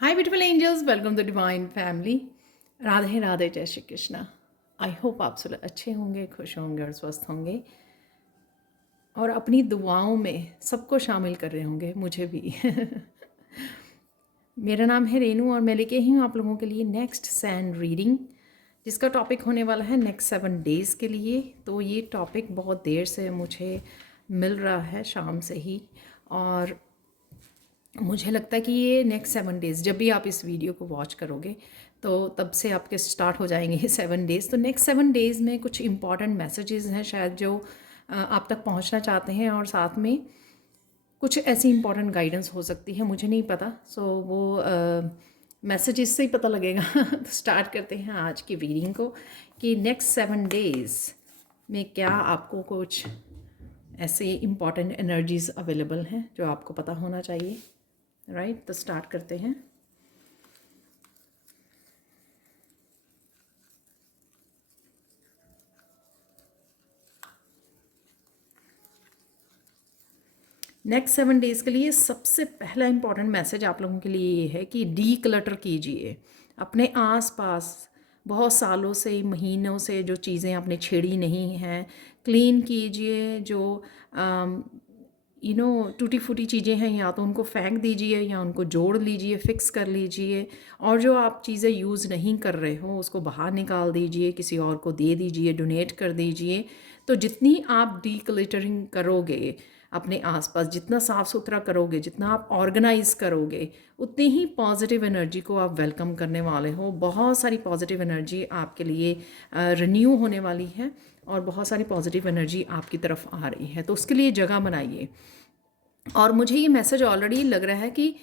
Hi beautiful angels, welcome to divine family. Radhe Radhe, जय Shri Krishna. I hope आप सब अच्छे होंगे, खुश होंगे और स्वस्थ होंगे और अपनी दुआओं में सबको शामिल कर रहे होंगे, मुझे भी। मेरा नाम है रेनू और मैं लेके ही हूँ आप लोगों के लिए नेक्स्ट सैंड रीडिंग, जिसका टॉपिक होने वाला है नेक्स्ट 7 डेज़ के लिए। तो ये टॉपिक बहुत देर से मुझे मिल रहा है, शाम से ही, और मुझे लगता है कि ये नेक्स्ट 7 डेज़ जब भी आप इस वीडियो को वॉच करोगे तो तब से आपके स्टार्ट हो जाएंगे ये 7 डेज़। तो नेक्स्ट 7 डेज़ में कुछ इंपॉर्टेंट मैसेजेस हैं शायद जो आप तक पहुंचना चाहते हैं, और साथ में कुछ ऐसी इंपॉर्टेंट गाइडेंस हो सकती है, मुझे नहीं पता। सो वो मैसेज इससे ही पता लगेगा। तो स्टार्ट करते हैं आज की रीडिंग को कि नेक्स्ट 7 डेज़ में क्या आपको कुछ ऐसे इंपॉर्टेंट एनर्जीज अवेलेबल हैं जो आपको पता होना चाहिए। राइट, तो स्टार्ट करते हैं। नेक्स्ट 7 डेज़ के लिए सबसे पहला इंपॉर्टेंट मैसेज आप लोगों के लिए ये है कि डी क्लटर कीजिए अपने आसपास। बहुत सालों से, महीनों से जो चीज़ें आपने छेड़ी नहीं हैं, क्लीन कीजिए। जो टूटी फूटी चीज़ें हैं, या तो उनको फेंक दीजिए या उनको जोड़ लीजिए, फिक्स कर लीजिए। और जो आप चीज़ें यूज़ नहीं कर रहे हो उसको बाहर निकाल दीजिए, किसी और को दे दीजिए, डोनेट कर दीजिए। तो जितनी आप डी क्लिटरिंग करोगे अपने आसपास, जितना साफ़ सुथरा करोगे, जितना आप ऑर्गेनाइज करोगे, उतनी ही पॉजिटिव एनर्जी को आप वेलकम करने वाले हो। बहुत सारी पॉजिटिव एनर्जी आपके लिए रिन्यू होने वाली है और बहुत सारी पॉजिटिव एनर्जी आपकी तरफ आ रही है। तो उसके लिए जगह बनाइए। और मुझे ये मैसेज ऑलरेडी लग रहा है कि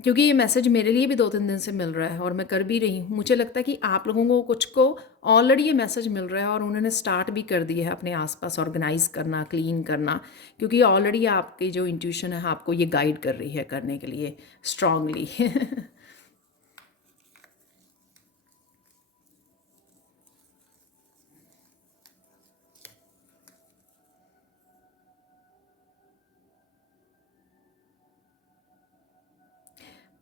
क्योंकि ये मैसेज मेरे लिए भी 2-3 दिन से मिल रहा है और मैं कर भी रही हूँ, मुझे लगता है कि आप लोगों को कुछ को ऑलरेडी ये मैसेज मिल रहा है और उन्होंने स्टार्ट भी कर दिया है अपने आसपास ऑर्गेनाइज करना, क्लीन करना, क्योंकि ऑलरेडी आपकी जो इंट्यूशन है आपको ये गाइड कर रही है करने के लिए स्ट्रांगली।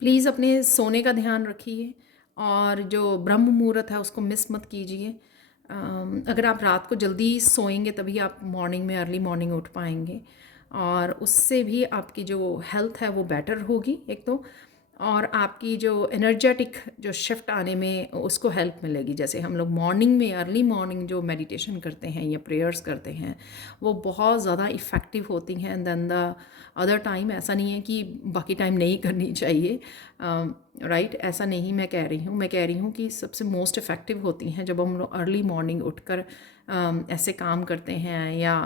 प्लीज़ अपने सोने का ध्यान रखिए और जो ब्रह्म मुहूर्त है उसको मिस मत कीजिए। अगर आप रात को जल्दी सोएंगे तभी आप मॉर्निंग में, अर्ली मॉर्निंग उठ पाएंगे, और उससे भी आपकी जो हेल्थ है वो बेटर होगी एक तो, और आपकी जो एनर्जेटिक जो शिफ्ट आने में उसको हेल्प मिलेगी। जैसे हम लोग मॉर्निंग में, अर्ली मॉर्निंग जो मेडिटेशन करते हैं या प्रेयर्स करते हैं, वो बहुत ज़्यादा इफ़ेक्टिव होती हैं दैन द अदर टाइम। ऐसा नहीं है कि बाकी टाइम नहीं करनी चाहिए, राइट, ऐसा नहीं मैं कह रही हूँ। मैं कह रही हूँ कि सबसे मोस्ट इफ़ेक्टिव होती हैं जब हम लोग अर्ली मॉर्निंग उठकर ऐसे काम करते हैं, या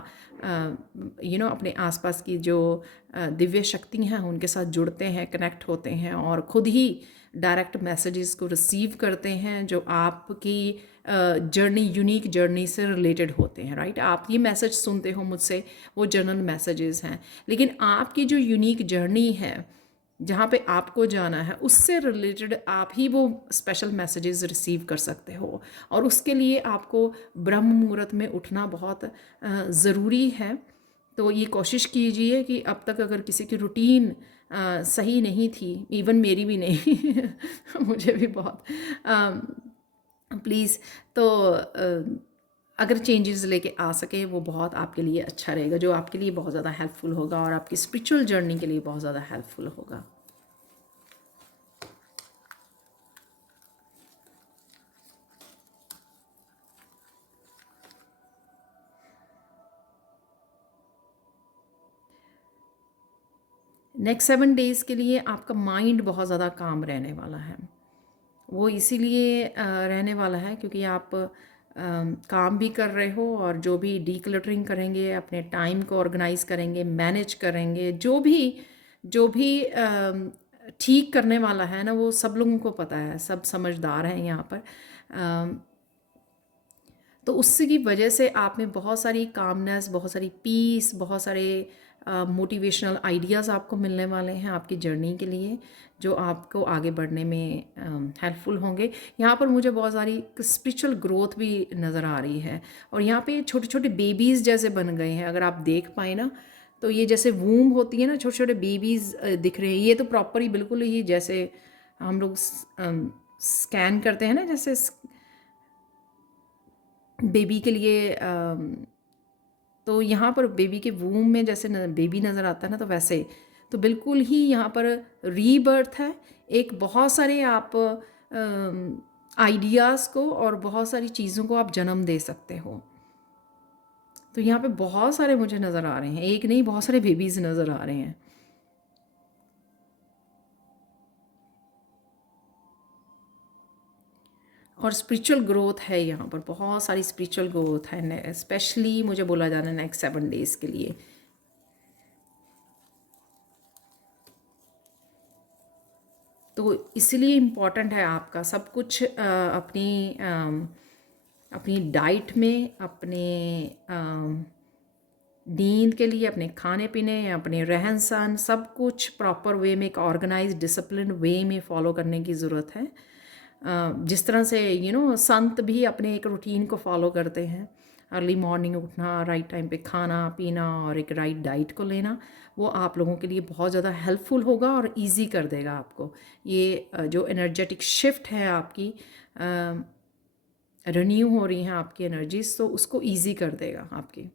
अपने आसपास की जो दिव्य शक्ति हैं उनके साथ जुड़ते हैं, कनेक्ट होते हैं और ख़ुद ही डायरेक्ट मैसेजेस को रिसीव करते हैं जो आपकी जर्नी, यूनिक जर्नी से रिलेटेड होते हैं। राइट, आप ये मैसेज सुनते हो मुझसे, वो जनरल मैसेजेस हैं, लेकिन आपकी जो यूनिक जर्नी है जहाँ पे आपको जाना है उससे रिलेटेड आप ही वो स्पेशल मैसेजेस रिसीव कर सकते हो। और उसके लिए आपको ब्रह्म मुहूर्त में उठना बहुत ज़रूरी है। तो ये कोशिश कीजिए कि अब तक अगर किसी की रूटीन सही नहीं थी, इवन मेरी भी नहीं, मुझे भी बहुत, प्लीज़, तो अगर चेंजेस लेके आ सके वो बहुत आपके लिए अच्छा रहेगा, जो आपके लिए बहुत ज़्यादा हेल्पफुल होगा और आपकी स्पिरिचुअल जर्नी के लिए बहुत ज़्यादा हेल्पफुल होगा। नेक्स्ट 7 डेज़ के लिए आपका माइंड बहुत ज़्यादा काम रहने वाला है। वो इसीलिए रहने वाला है क्योंकि आप काम भी कर रहे हो और जो भी डीक्लटरिंग करेंगे, अपने टाइम को ऑर्गेनाइज करेंगे, मैनेज करेंगे, जो भी ठीक करने वाला है ना, वो सब लोगों को पता है, सब समझदार हैं यहाँ पर। तो उसकी की वजह से आप में बहुत सारी कामनेस, बहुत सारी पीस, बहुत सारे मोटिवेशनल आइडियाज़ आपको मिलने वाले हैं आपकी जर्नी के लिए, जो आपको आगे बढ़ने में हेल्पफुल होंगे। यहाँ पर मुझे बहुत सारी स्पिरिचुअल ग्रोथ भी नज़र आ रही है और यहाँ पे छोटे छोटे बेबीज़ जैसे बन गए हैं, अगर आप देख पाए ना, तो ये जैसे वूम होती है ना, छोटे छोटे बेबीज़ दिख रहे हैं, ये तो प्रॉपर ही बिल्कुल ही जैसे हम लोग स्कैन करते हैं ना, जैसे बेबी के लिए तो यहाँ पर बेबी के वूम में जैसे बेबी नज़र आता है ना, तो वैसे तो बिल्कुल ही यहाँ पर रीबर्थ है। एक बहुत सारे आप आइडियाज़ को और बहुत सारी चीज़ों को आप जन्म दे सकते हो। तो यहाँ पे बहुत सारे मुझे नज़र आ रहे हैं, एक नहीं बहुत सारे बेबीज़ नज़र आ रहे हैं। और स्पिरिचुअल ग्रोथ है यहाँ पर, बहुत सारी स्पिरिचुअल ग्रोथ है, स्पेशली मुझे बोला जा रहा है नेक्स्ट 7 डेज़ के लिए। तो इसलिए इम्पॉर्टेंट है आपका सब कुछ अपनी डाइट में, अपने नींद के लिए, अपने खाने पीने, अपने रहन सहन, सब कुछ प्रॉपर वे में, एक ऑर्गेनाइज डिसिप्लिन वे में फॉलो करने की ज़रूरत है। जिस तरह से संत भी अपने एक रूटीन को फॉलो करते हैं, अर्ली मॉर्निंग उठना, राइट टाइम पे खाना पीना और एक राइट डाइट को लेना, वो आप लोगों के लिए बहुत ज़्यादा हेल्पफुल होगा और इजी कर देगा आपको। ये जो एनर्जेटिक शिफ्ट है आपकी, रिन्यू हो रही हैं आपकी एनर्जीज, तो उसको ईजी कर देगा आपकी।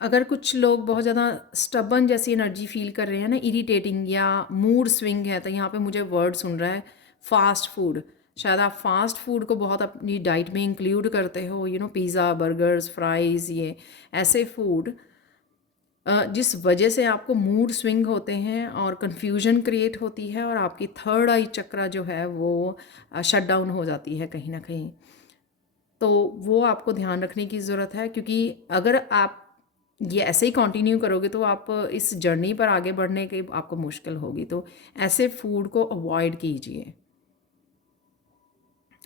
अगर कुछ लोग बहुत ज़्यादा स्टबन जैसी एनर्जी फील कर रहे हैं ना, इरिटेटिंग या मूड स्विंग है, तो यहाँ पे मुझे वर्ड सुन रहा है फास्ट फूड। शायद आप फास्ट फूड को बहुत अपनी डाइट में इंक्लूड करते हो, पिज़्ज़ा, बर्गर्स, फ्राइज़, ये ऐसे फूड जिस वजह से आपको मूड स्विंग होते हैं और कन्फ्यूजन क्रिएट होती है और आपकी थर्ड आई चक्रा जो है वो शट डाउन हो जाती है कहीं ना कहीं। तो वो आपको ध्यान रखने की ज़रूरत है, क्योंकि अगर आप ये ऐसे ही कंटिन्यू करोगे तो आप इस जर्नी पर आगे बढ़ने की आपको मुश्किल होगी। तो ऐसे फूड को अवॉइड कीजिए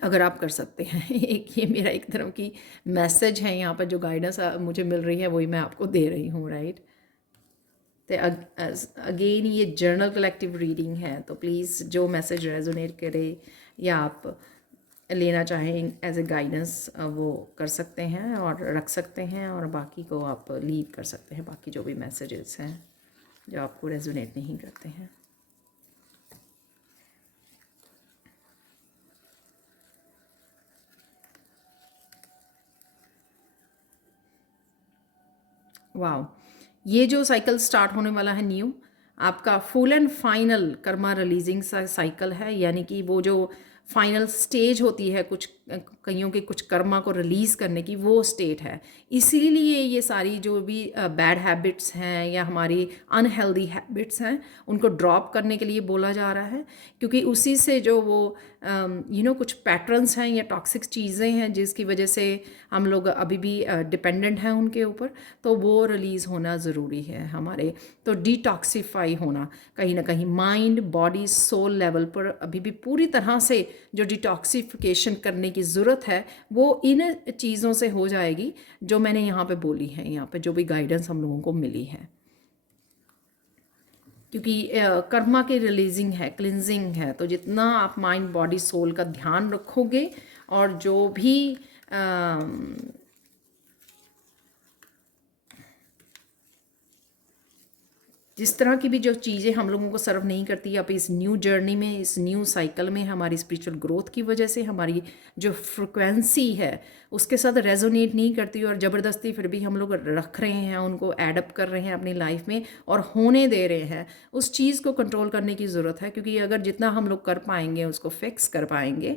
अगर आप कर सकते हैं। एक ये मेरा एक तरह की मैसेज है यहाँ पर, जो गाइडेंस मुझे मिल रही है वही मैं आपको दे रही हूँ, राइट। तो अगेन ये जर्नल कलेक्टिव रीडिंग है, तो प्लीज़ जो मैसेज रेजोनेट करे या आप लेना चाहें एज ए गाइडेंस, वो कर सकते हैं और रख सकते हैं, और बाकी को आप लीव कर सकते हैं, बाकी जो भी मैसेजेस हैं जो आपको रेजोनेट नहीं करते हैं। वाह, ये जो साइकिल स्टार्ट होने वाला है न्यू, आपका full and final Karma releasing cycle है, यानी कि वो जो फाइनल स्टेज होती है कुछ कईयों के कुछ कर्मा को रिलीज़ करने की, वो स्टेट है। इसीलिए ये सारी जो भी बैड हैबिट्स हैं या हमारी अनहेल्दी हैबिट्स हैं, उनको ड्रॉप करने के लिए बोला जा रहा है, क्योंकि उसी से जो वो कुछ पैटर्न्स हैं या टॉक्सिक चीज़ें हैं जिसकी वजह से हम लोग अभी भी डिपेंडेंट हैं उनके ऊपर, तो वो रिलीज़ होना ज़रूरी है हमारे। तो डिटॉक्सीफाई होना कहीं ना कहीं माइंड, बॉडी, सोल लेवल पर अभी भी पूरी तरह से जो डिटॉक्सिफिकेशन करने की ज़रूरत है वो इन चीज़ों से हो जाएगी जो मैंने यहाँ पे बोली है, यहाँ पे जो भी गाइडेंस हम लोगों को मिली है। क्योंकि कर्मा की रिलीजिंग है, क्लिनजिंग है, तो जितना आप माइंड, बॉडी, सोल का ध्यान रखोगे और जो भी जिस तरह की भी जो चीज़ें हम लोगों को सर्व नहीं करती, अब इस न्यू जर्नी में, इस न्यू साइकिल में हमारी स्पिरिचुअल ग्रोथ की वजह से हमारी जो फ्रिक्वेंसी है उसके साथ रेजोनेट नहीं करती, और ज़बरदस्ती फिर भी हम लोग रख रहे हैं, उनको एडअप कर रहे हैं अपनी लाइफ में और होने दे रहे हैं, उस चीज़ को कंट्रोल करने की ज़रूरत है। क्योंकि अगर जितना हम लोग कर पाएंगे, उसको फिक्स कर पाएंगे,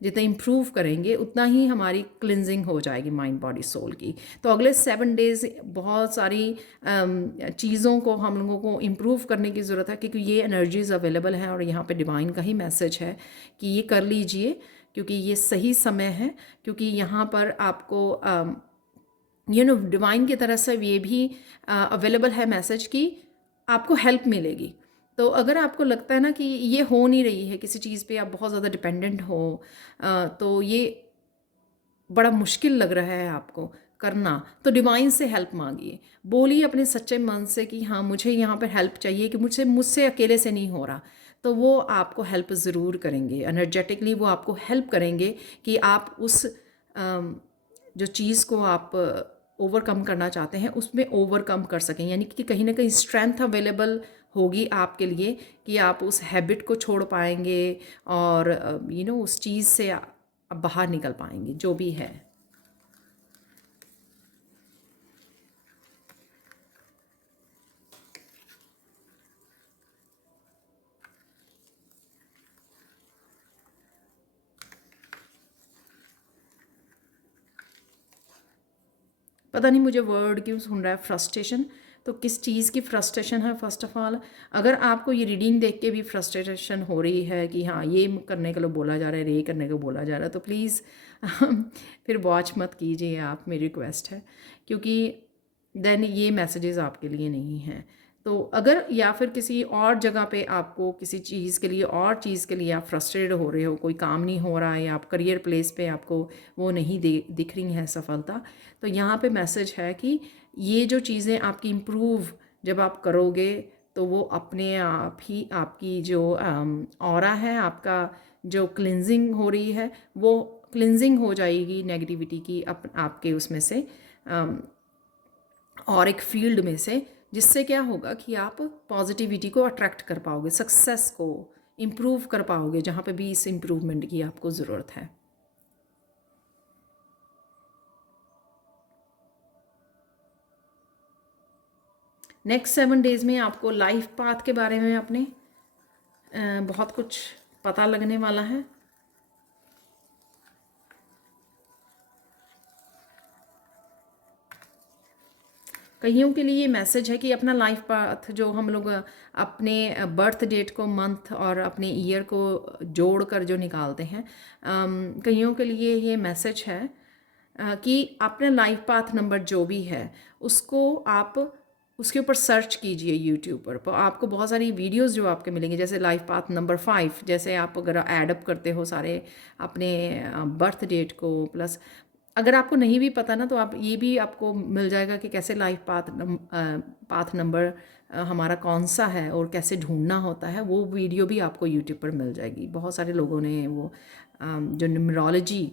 जितना इम्प्रूव करेंगे, उतना ही हमारी क्लिनजिंग हो जाएगी माइंड, बॉडी, सोल की। तो अगले 7 डेज़ बहुत सारी चीज़ों को हम लोगों को इम्प्रूव करने की ज़रूरत है, क्योंकि ये एनर्जीज़ अवेलेबल हैं और यहाँ पे डिवाइन का ही मैसेज है कि ये कर लीजिए, क्योंकि ये सही समय है। क्योंकि यहाँ पर आपको डिवाइन की तरफ से ये भी अवेलेबल है मैसेज कि आपको हेल्प मिलेगी। तो अगर आपको लगता है ना कि ये हो नहीं रही है, किसी चीज़ पे आप बहुत ज़्यादा डिपेंडेंट हो, तो ये बड़ा मुश्किल लग रहा है आपको, करना, तो डिवाइन से हेल्प मांगिए। बोलिए अपने सच्चे मन से कि हाँ मुझे यहाँ पर हेल्प चाहिए, कि मुझसे अकेले से नहीं हो रहा। तो वो आपको हेल्प ज़रूर करेंगे, एनर्जेटिकली वो आपको हेल्प करेंगे कि आप उस जो चीज़ को आप ओवरकम करना चाहते हैं उसमें ओवरकम कर सकें। यानी कि कहीं ना कहीं स्ट्रेंथ अवेलेबल होगी आपके लिए कि आप उस हैबिट को छोड़ पाएंगे और उस चीज़ से आप बाहर निकल पाएंगे जो भी है। पता नहीं मुझे वर्ड क्यों सुन रहा है फ्रस्ट्रेशन। तो किस चीज़ की फ्रस्ट्रेशन है? फर्स्ट ऑफ ऑल, अगर आपको ये रीडिंग देख के भी फ्रस्ट्रेशन हो रही है कि हाँ ये करने के लिए बोला जा रहा है, ये करने को बोला जा रहा है, तो प्लीज़ फिर वॉच मत कीजिए आप, मेरी रिक्वेस्ट है, क्योंकि देन ये मैसेजेस आपके लिए नहीं हैं। तो अगर या फिर किसी और जगह पे आपको किसी चीज़ के लिए और चीज़ के लिए आप फ्रस्ट्रेटेड हो रहे हो, कोई काम नहीं हो रहा है, या आप करियर प्लेस पे आपको वो नहीं दिख रही है सफलता, तो यहाँ पे मैसेज है कि ये जो चीज़ें आपकी इम्प्रूव जब आप करोगे तो वो अपने आप ही आपकी जो ऑरा है, आपका जो क्लिनजिंग हो रही है वो क्लिनजिंग हो जाएगी नेगेटिविटी की आपके उसमें से और एक फील्ड में से, जिससे क्या होगा कि आप पॉजिटिविटी को अट्रैक्ट कर पाओगे, सक्सेस को इम्प्रूव कर पाओगे जहाँ पे भी इस इम्प्रूवमेंट की आपको ज़रूरत है। नेक्स्ट 7 डेज़ में आपको लाइफ पाथ के बारे में अपने बहुत कुछ पता लगने वाला है। कईयों के लिए ये मैसेज है कि अपना लाइफ पाथ जो हम लोग अपने बर्थ डेट को, मंथ और अपने ईयर को जोड़ कर जो निकालते हैं, कईयों के लिए ये मैसेज है कि अपना लाइफ पाथ नंबर जो भी है उसको आप उसके ऊपर सर्च कीजिए यूट्यूब पर, तो आपको बहुत सारी वीडियोस जो आपके मिलेंगे, जैसे लाइफ पाथ नंबर 5, जैसे आप अगर ऐडअप करते हो सारे अपने बर्थ डेट को प्लस, अगर आपको नहीं भी पता ना तो आप ये भी आपको मिल जाएगा कि कैसे लाइफ पाथ नंबर हमारा कौन सा है और कैसे ढूंढना होता है, वो वीडियो भी आपको यूट्यूब पर मिल जाएगी। बहुत सारे लोगों ने वो जो न्यूमरोलॉजी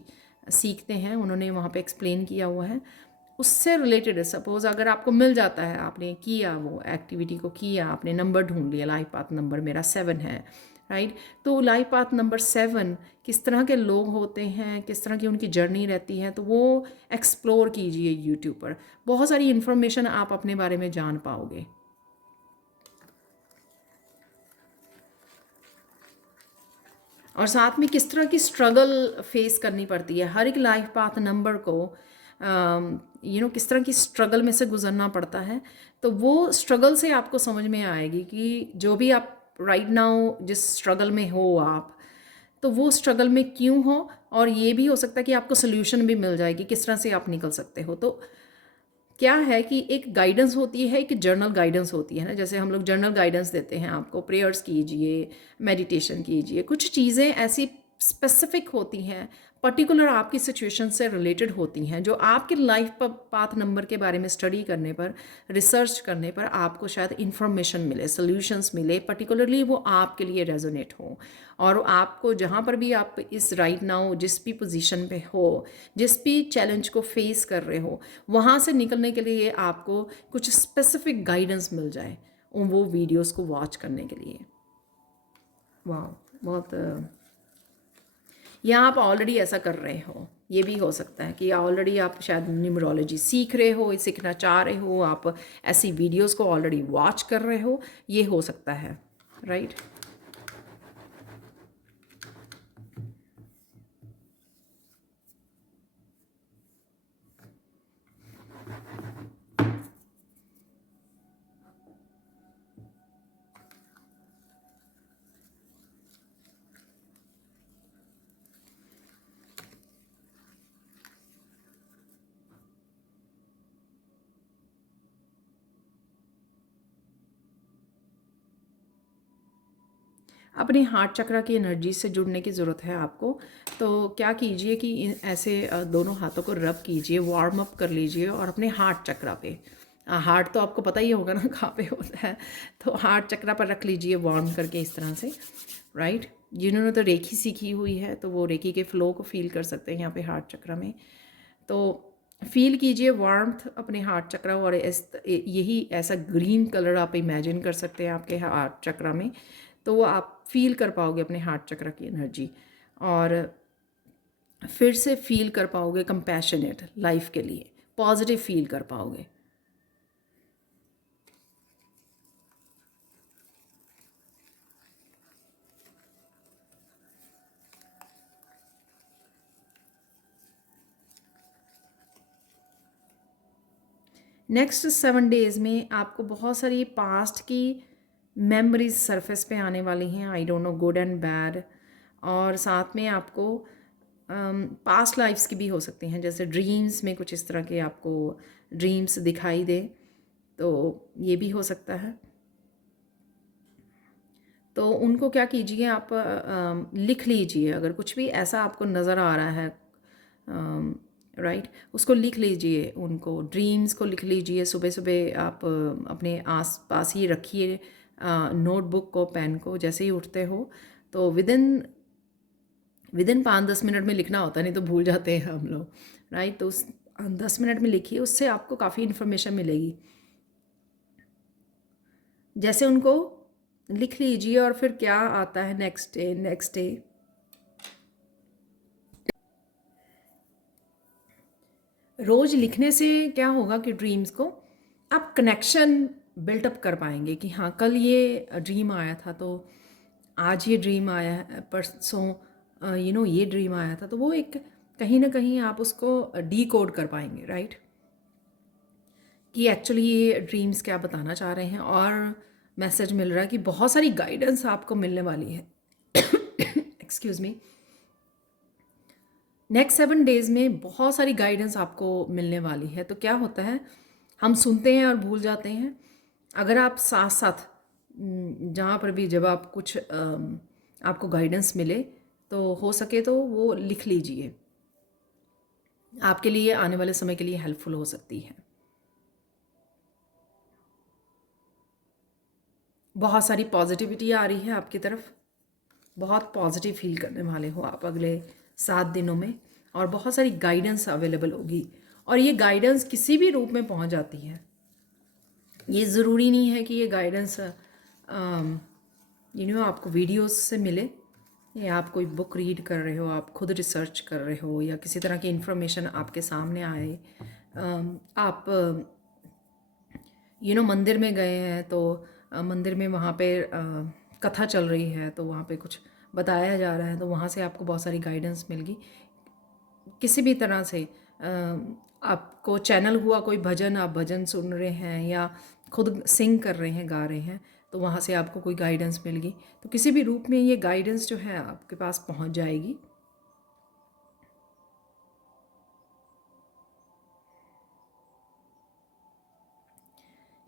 सीखते हैं उन्होंने वहाँ पे एक्सप्लेन किया हुआ है, उससे रिलेटेड है। सपोज़ अगर आपको मिल जाता है, आपने किया वो एक्टिविटी को किया, आपने नंबर ढूंढ लिया, लाइफ पाथ नंबर मेरा 7 है, राइट, तो लाइफ पाथ नंबर 7 किस तरह के लोग होते हैं, किस तरह की उनकी जर्नी रहती है, तो वो एक्सप्लोर कीजिए यूट्यूब पर, बहुत सारी इन्फॉर्मेशन आप अपने बारे में जान पाओगे। और साथ में किस तरह की स्ट्रगल फेस करनी पड़ती है हर एक लाइफ पाथ नंबर को, किस तरह की स्ट्रगल में से गुजरना पड़ता है, तो वो स्ट्रगल से आपको समझ में आएगी कि जो भी आप राइट नाउ जिस स्ट्रगल में हो आप, तो वो स्ट्रगल में क्यों हो, और ये भी हो सकता है कि आपको सोल्यूशन भी मिल जाएगी किस तरह से आप निकल सकते हो। तो क्या है कि एक गाइडेंस होती है, एक जर्नल गाइडेंस होती है ना, जैसे हम लोग जर्नल गाइडेंस देते हैं आपको, प्रेयर्स कीजिए, मेडिटेशन कीजिए, कुछ चीज़ें ऐसी स्पेसिफिक होती हैं, पर्टिकुलर आपकी सिचुएशन से रिलेटेड होती हैं, जो आपके लाइफ पाथ नंबर के बारे में स्टडी करने पर, रिसर्च करने पर आपको शायद इन्फॉर्मेशन मिले, सॉल्यूशंस मिले, पर्टिकुलरली वो आपके लिए रेजोनेट हो, और आपको जहाँ पर भी आप इस राइट नाउ जिस भी पोजीशन पे हो, जिस भी चैलेंज को फेस कर रहे हो, वहाँ से निकलने के लिए आपको कुछ स्पेसिफिक गाइडेंस मिल जाए उन वो वीडियोस को वॉच करने के लिए। वाह, बहुत या आप ऑलरेडी ऐसा कर रहे हो, ये भी हो सकता है कि ऑलरेडी आप शायद न्यूमरोलॉजी सीख रहे हो, सीखना चाह रहे हो, आप ऐसी वीडियोस को ऑलरेडी वॉच कर रहे हो, ये हो सकता है, राइट। अपने हार्ट चक्रा की एनर्जी से जुड़ने की ज़रूरत है आपको। तो क्या कीजिए कि ऐसे दोनों हाथों को रब कीजिए, वार्म अप कर लीजिए और अपने हार्ट चक्रा पे, हार्ट तो आपको पता ही होगा ना कहाँ पे होता है, तो हार्ट चक्रा पर रख लीजिए वार्म करके इस तरह से, राइट। जिन्होंने तो रेखी सीखी हुई है तो वो रेखी के फ्लो को फील कर सकते हैं यहाँ पे हार्ट चक्रा में। तो फील कीजिए वार्मथ अपने हार्ट चक्रा, और यही ऐसा ग्रीन कलर आप इमेजिन कर सकते हैं आपके हार्ट चक्रा में, तो वो आप फील कर पाओगे अपने हार्ट चक्रा की एनर्जी, और फिर से फील कर पाओगे कंपैशनेट लाइफ के लिए, पॉजिटिव फील कर पाओगे। नेक्स्ट 7 डेज़ में आपको बहुत सारी पास्ट की मेमोरीज सरफेस पे आने वाली हैं, I don't know good and bad, और साथ में आपको पास्ट लाइफ्स की भी हो सकती हैं, जैसे ड्रीम्स में कुछ इस तरह के आपको ड्रीम्स दिखाई दे, तो ये भी हो सकता है। तो उनको क्या कीजिए आप लिख लीजिए, अगर कुछ भी ऐसा आपको नज़र आ रहा है, राइट, उसको लिख लीजिए, उनको ड्रीम्स को लिख लीजिए। सुबह सुबह आप अपने आस पास ही रखिए नोटबुक को, पेन को, जैसे ही उठते हो तो विदिन 5-10 मिनट में लिखना होता है, नहीं तो भूल जाते हैं हम लोग, राइट। तो उस 10 मिनट में लिखिए, उससे आपको काफ़ी इन्फॉर्मेशन मिलेगी। जैसे उनको लिख लीजिए और फिर क्या आता है नेक्स्ट डे रोज़ लिखने से क्या होगा कि ड्रीम्स को आप कनेक्शन बिल्टअप कर पाएंगे कि हाँ कल ये ड्रीम आया था, तो आज ये ड्रीम आया है, परसों ये ड्रीम आया था, तो वो एक कहीं ना कहीं आप उसको डी कोड कर पाएंगे, राइट, कि एक्चुअली ये ड्रीम्स क्या बताना चाह रहे हैं। और मैसेज मिल रहा है कि बहुत सारी गाइडेंस आपको मिलने वाली है एक्सक्यूज़ मी, नेक्स्ट 7 डेज़ में बहुत सारी गाइडेंस आपको मिलने वाली है। तो क्या होता है, हम सुनते हैं और भूल जाते हैं। अगर आप साथ साथ जहाँ पर भी जब आप कुछ आपको गाइडेंस मिले, तो हो सके तो वो लिख लीजिए, आपके लिए आने वाले समय के लिए हेल्पफुल हो सकती है। बहुत सारी पॉजिटिविटी आ रही है आपकी तरफ, बहुत पॉजिटिव फील करने वाले हो आप अगले 7 दिनों में, और बहुत सारी गाइडेंस अवेलेबल होगी। और ये गाइडेंस किसी भी रूप में पहुंच जाती है, ये ज़रूरी नहीं है कि ये गाइडेंस आपको वीडियोस से मिले, या आप कोई बुक रीड कर रहे हो, आप खुद रिसर्च कर रहे हो, या किसी तरह की इन्फॉर्मेशन आपके सामने आए, आप मंदिर में गए हैं तो मंदिर में वहाँ पे कथा चल रही है, तो वहाँ पे कुछ बताया जा रहा है, तो वहाँ से आपको बहुत सारी गाइडेंस मिल गई। किसी भी तरह से आपको चैनल हुआ कोई भजन, आप भजन सुन रहे हैं या खुद सिंग कर रहे हैं, गा रहे हैं, तो वहाँ से आपको कोई गाइडेंस मिल गई, तो किसी भी रूप में ये गाइडेंस जो है आपके पास पहुँच जाएगी।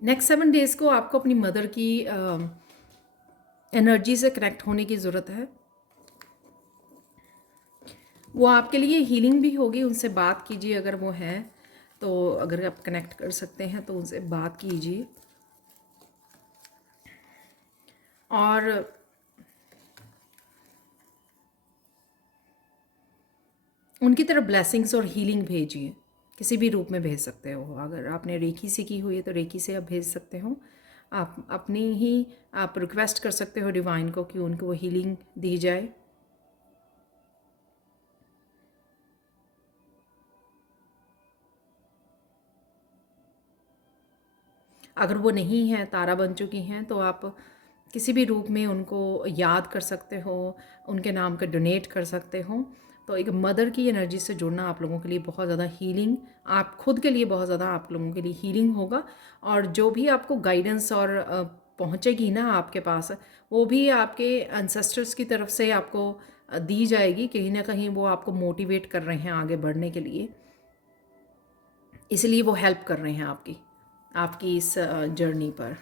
नेक्स्ट 7 डेज़ को आपको अपनी मदर की एनर्जी से कनेक्ट होने की ज़रूरत है। वो आपके लिए हीलिंग भी होगी, उनसे बात कीजिए अगर वो हैं तो, अगर आप कनेक्ट कर सकते हैं तो उनसे बात कीजिए, और उनकी तरफ ब्लेसिंग्स और हीलिंग भेजिए, किसी भी रूप में भेज सकते हो। अगर आपने रेकी सीखी हुई है तो रेकी से आप भेज सकते हो, आप अपनी ही आप रिक्वेस्ट कर सकते हो डिवाइन को कि उनको वो हीलिंग दी जाए। अगर वो नहीं है, तारा बन चुकी हैं, तो आप किसी भी रूप में उनको याद कर सकते हो, उनके नाम का डोनेट कर सकते हो। तो एक मदर की एनर्जी से जुड़ना आप लोगों के लिए बहुत ज़्यादा हीलिंग, आप खुद के लिए बहुत ज़्यादा आप लोगों के लिए हीलिंग होगा। और जो भी आपको गाइडेंस और पहुँचेगी ना आपके पास, वो भी आपके एंसेस्टर्स की तरफ से आपको दी जाएगी। कहीं ना कहीं वो आपको मोटिवेट कर रहे हैं आगे बढ़ने के लिए, इसलिए वो हेल्प कर रहे हैं आपकी आपकी इस जर्नी पर।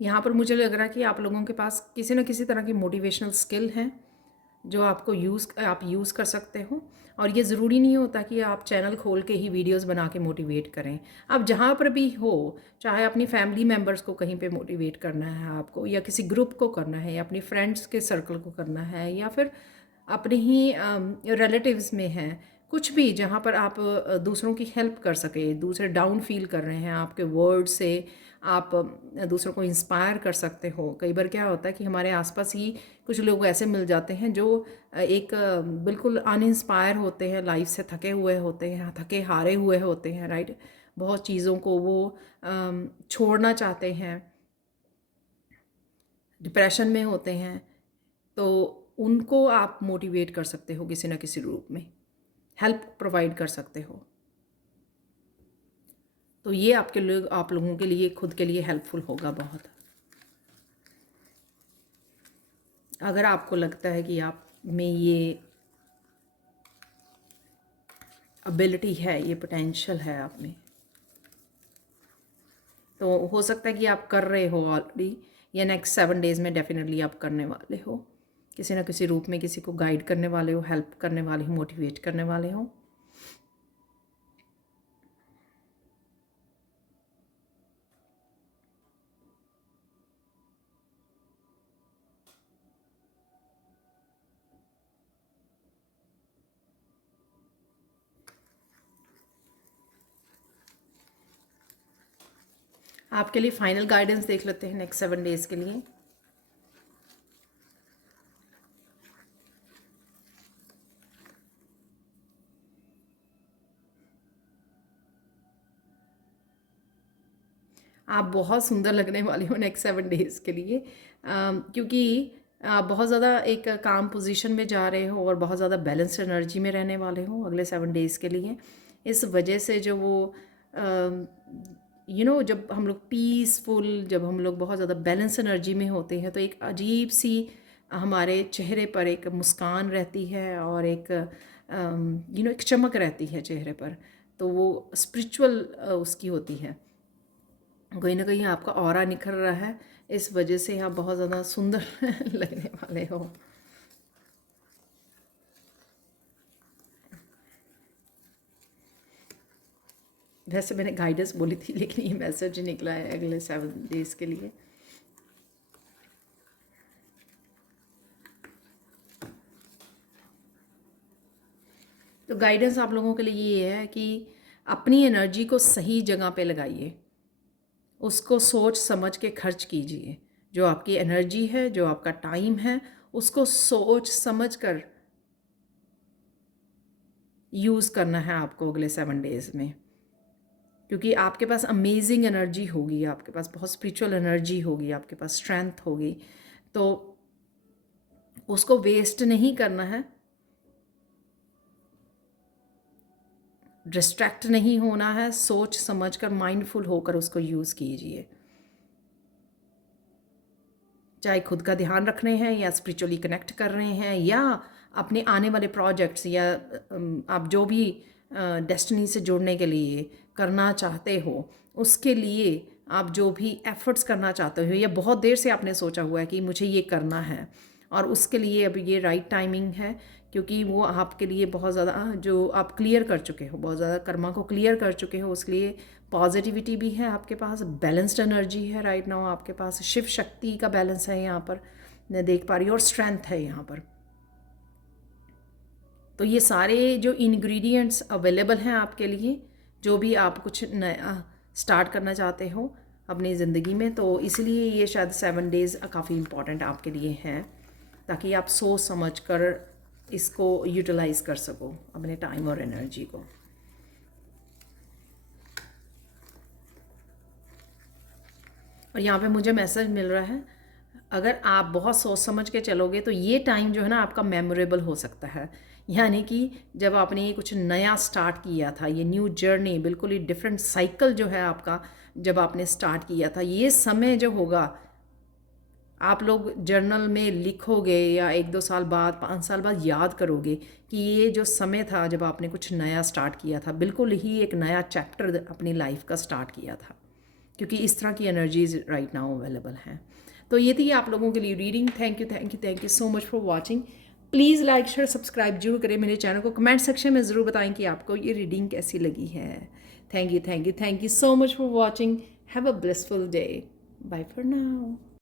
यहाँ पर मुझे लग रहा है कि आप लोगों के पास किसी न किसी तरह की मोटिवेशनल स्किल है जो आपको आप यूज़ कर सकते हो। और ये ज़रूरी नहीं होता कि आप चैनल खोल के ही वीडियोस बना के मोटिवेट करें। आप जहाँ पर भी हो, चाहे अपनी फैमिली मेम्बर्स को कहीं पे मोटिवेट करना है आपको, या किसी ग्रुप को करना है, या अपनी फ्रेंड्स के सर्कल को करना है, या फिर अपने ही रिलेटिव्स में है, कुछ भी जहाँ पर आप दूसरों की हेल्प कर सके, दूसरे डाउन फील कर रहे हैं, आपके वर्ड से आप दूसरों को इंस्पायर कर सकते हो। कई बार क्या होता है कि हमारे आसपास ही कुछ लोग ऐसे मिल जाते हैं जो एक बिल्कुल अनइंस्पायर होते हैं, लाइफ से थके हुए होते हैं, थके हारे हुए होते हैं, राइट। बहुत चीज़ों को वो छोड़ना चाहते हैं, डिप्रेशन में होते हैं, तो उनको आप मोटिवेट कर सकते हो किसी न किसी रूप में, हेल्प प्रोवाइड कर सकते हो। तो ये आप लोगों के लिए खुद के लिए हेल्पफुल होगा बहुत। अगर आपको लगता है कि आप में ये एबिलिटी है, ये पोटेंशियल है आप में, तो हो सकता है कि आप कर रहे हो ऑलरेडी, या नेक्स्ट 7 डेज़ में डेफिनेटली आप करने वाले हो, किसी न किसी रूप में किसी को गाइड करने वाले हो, हेल्प करने वाले हो, मोटिवेट करने वाले हो। आपके लिए फाइनल गाइडेंस देख लेते हैं नेक्स्ट 7 डेज़ के लिए। आप बहुत सुंदर लगने वाले हो नेक्स्ट 7 डेज़ के लिए, क्योंकि आप बहुत ज़्यादा एक काम पोजीशन में जा रहे हो और बहुत ज़्यादा बैलेंस्ड एनर्जी में रहने वाले हो अगले 7 डेज़ के लिए। इस वजह से जो वो जब हम लोग पीसफुल, जब हम लोग बहुत ज़्यादा बैलेंस एनर्जी में होते हैं, तो एक अजीब सी हमारे चेहरे पर एक मुस्कान रहती है और एक एक चमक रहती है चेहरे पर, तो वो स्पिरिचुअल उसकी होती है, कहीं ना कहीं आपका ऑरा निखर रहा है, इस वजह से आप बहुत ज़्यादा सुंदर लगने वाले हो। वैसे मैंने गाइडेंस बोली थी, लेकिन ये मैसेज निकला है अगले 7 डेज़ के लिए। तो गाइडेंस आप लोगों के लिए ये है कि अपनी एनर्जी को सही जगह पे लगाइए, उसको सोच समझ के खर्च कीजिए। जो आपकी एनर्जी है, जो आपका टाइम है, उसको सोच समझ कर यूज़ करना है आपको अगले 7 डेज़ में, क्योंकि आपके पास अमेजिंग एनर्जी होगी, आपके पास बहुत स्पिरिचुअल एनर्जी होगी, आपके पास स्ट्रेंथ होगी, तो उसको वेस्ट नहीं करना है, डिस्ट्रैक्ट नहीं होना है, सोच समझकर माइंडफुल होकर उसको यूज़ कीजिए। चाहे खुद का ध्यान रख रहे हैं, या स्पिरिचुअली कनेक्ट कर रहे हैं, या अपने आने वाले प्रोजेक्ट्स, या आप जो भी डेस्टिनी से जुड़ने के लिए करना चाहते हो, उसके लिए आप जो भी एफर्ट्स करना चाहते हो, या बहुत देर से आपने सोचा हुआ है कि मुझे ये करना है, और उसके लिए अब ये राइट टाइमिंग है, क्योंकि वो आपके लिए बहुत ज़्यादा जो आप क्लियर कर चुके हो, बहुत ज़्यादा कर्मा को क्लियर कर चुके हो, उसके लिए पॉजिटिविटी भी है आपके पास, बैलेंस्ड एनर्जी है राइट नाउ आपके पास, शिव शक्ति का बैलेंस है यहाँ पर मैं देख पा रही हूँ, और स्ट्रेंथ है यहाँ पर। तो ये सारे जो इंग्रेडिएंट्स अवेलेबल हैं आपके लिए, जो भी आप कुछ नया स्टार्ट करना चाहते हो अपनी ज़िंदगी में, तो इसलिए ये शायद 7 डेज़ काफ़ी इम्पॉर्टेंट आपके लिए हैं, ताकि आप सोच समझ कर इसको यूटिलाइज़ कर सको अपने टाइम और एनर्जी को। और यहाँ पे मुझे मैसेज मिल रहा है, अगर आप बहुत सोच समझ के चलोगे तो ये टाइम जो है ना आपका मेमोरेबल हो सकता है। यानी कि जब आपने ये कुछ नया स्टार्ट किया था, ये न्यू जर्नी, बिल्कुल ही डिफरेंट साइकिल जो है आपका, जब आपने स्टार्ट किया था, ये समय जो होगा आप लोग जर्नल में लिखोगे, या 1-2 साल बाद, 5 साल बाद याद करोगे कि ये जो समय था जब आपने कुछ नया स्टार्ट किया था, बिल्कुल ही एक नया चैप्टर अपनी लाइफ का स्टार्ट किया था। क्योंकि इस तरह की एनर्जीज राइट नाउ अवेलेबल हैं। तो ये थी आप लोगों के लिए reading. Thank you so much for watching. Please like share subscribe जरूर करें मेरे चैनल को। कमेंट सेक्शन में ज़रूर बताएं कि आपको ये रीडिंग कैसी लगी है। Thank you so much for watching. Have a blissful day. Bye for now.